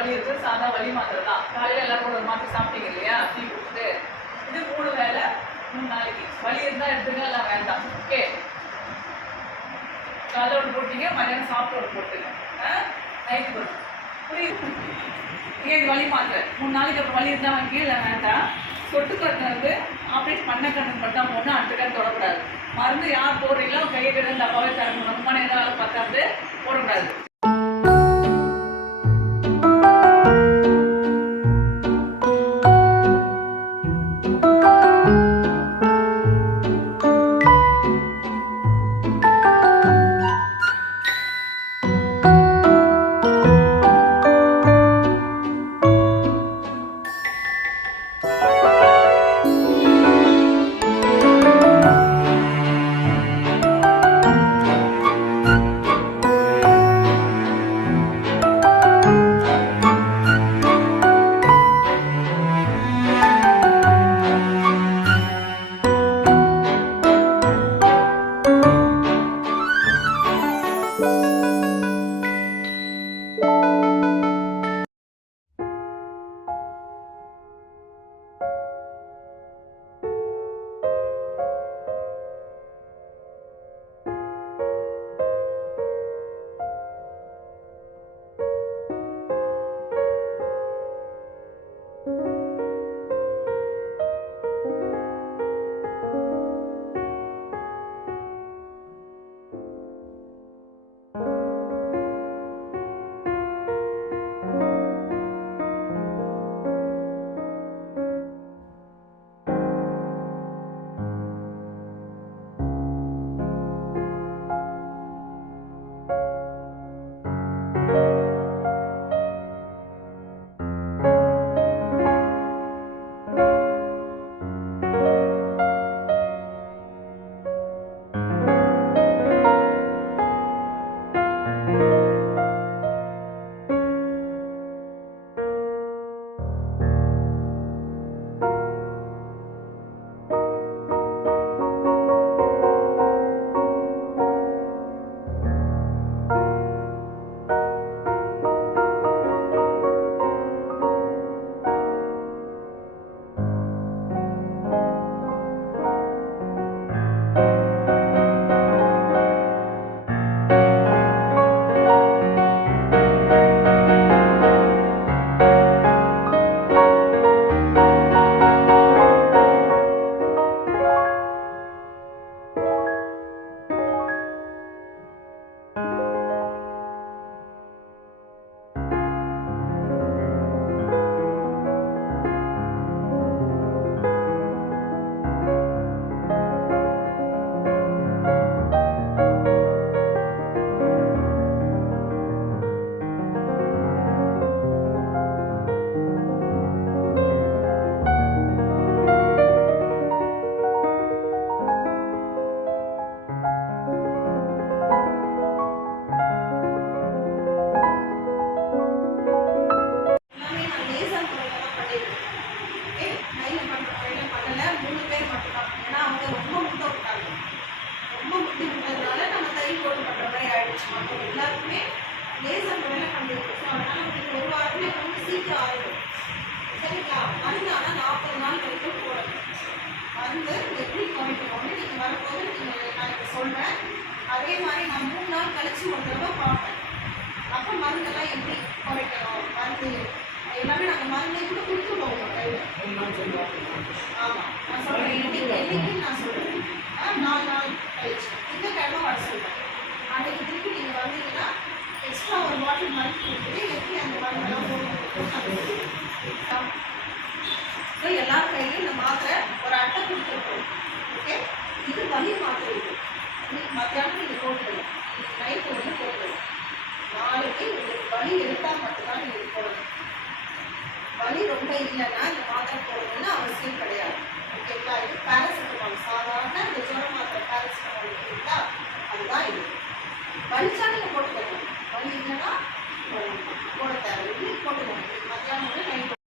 வலி இருக்குது சாதா வலி மாத்திரை தான். காலையில் எல்லாரும் ஒரு மாத்திரை சாப்பிட்டீங்க இல்லையா, டீ கொடுத்துட்டு. இது 3 வேளை 3 நாளைக்கு. வலி இருந்தால் எடுத்துங்க, எல்லாம் வேண்டாம். ஓகே, காலையில் ஒன்று போட்டீங்க, மதியானம் சாப்பிட்டு ஒன்று போட்டுங்க, நைட்டு போட்டு. புரியுது? இது வலி மாத்திரை 3 நாளைக்கு அப்புறம் வலி இருந்தால் வாங்கி இல்லை வேண்டாம். சொட்டு கண்ணு வந்து ஆப்ரேட் பண்ண கண்ணு மட்டும் போடணும், அடுத்த கண் தொடக்கூடாது. மருந்து யார் போடுறீங்களோ கையை கிட்ட அப்பாவே தரணும். நம்மமான எதாவது பார்த்தாது போடக்கூடாது. எல்லாருக்குமே லேசர் முறையில் பண்ணிருக்கு. ஸோ அதனால் உங்களுக்கு ஒரு வாரமே கொஞ்சம் சீக்கிரம் ஆகிடும். சரிங்களா? மருந்து ஆனால் 40 நாள் வரைக்கும் போடணும். மருந்து எப்படி குறைக்கணும்னு நீங்கள் வரும்போது நான் இப்போ சொல்கிறேன். அதே மாதிரி நான் 3 நாள் கழித்து ஒரு தடவை பார்ப்பேன். அப்போ மருந்தெல்லாம் எப்படி குறைக்கணும், மருந்து எல்லாமே நாங்கள் மருந்தை கூட கொடுத்துருவோம் உங்கள் கையில். ஆமாம், நான் சொல்கிறேன். என்னைக்கு நான் சொல்கிறேன் 4 நாள் கழிச்சு திங்கக்கிழமை வர சொல்கிறேன். அன்றைக்கு திருப்பி நீங்கள் வந்தீங்கன்னா எக்ஸ்ட்ரா ஒரு பாட்டில் மருந்து கொடுத்துட்டு எப்படி அந்த மருந்தெல்லாம் போடணும். ஸோ எல்லார் கையிலையும் இந்த மாத்திரை ஒரு அட்டை கொடுத்துருக்கோம். ஓகே, இது வலி மாத்திரை. இது இன்னைக்கு மத்தியானம் நீங்கள் போட்டுக்கணும், இன்னைக்கு நைட்டு வந்து போட்டுக்கணும். நாளைக்கு உங்களுக்கு வலி எடுத்தால் மட்டும்தான் நீங்கள் போடணும். வலி ரொம்ப இல்லைன்னா இந்த மாத்திரை போடணும்னு அவசியம் கிடையாது. ஓகேங்களா? இது பேராசிட்டமால், சாதாரண இந்த ஜுரம் மாத்திரை பேராசிட்டமால் இருக்குங்களா, அதுதான் இது. வலிச்சா நீங்கள் போட்டுக்கணும், வலி இல்லைன்னா போட தேவை. போட்டுக்கணும் மத்தியானம் நைட்டு.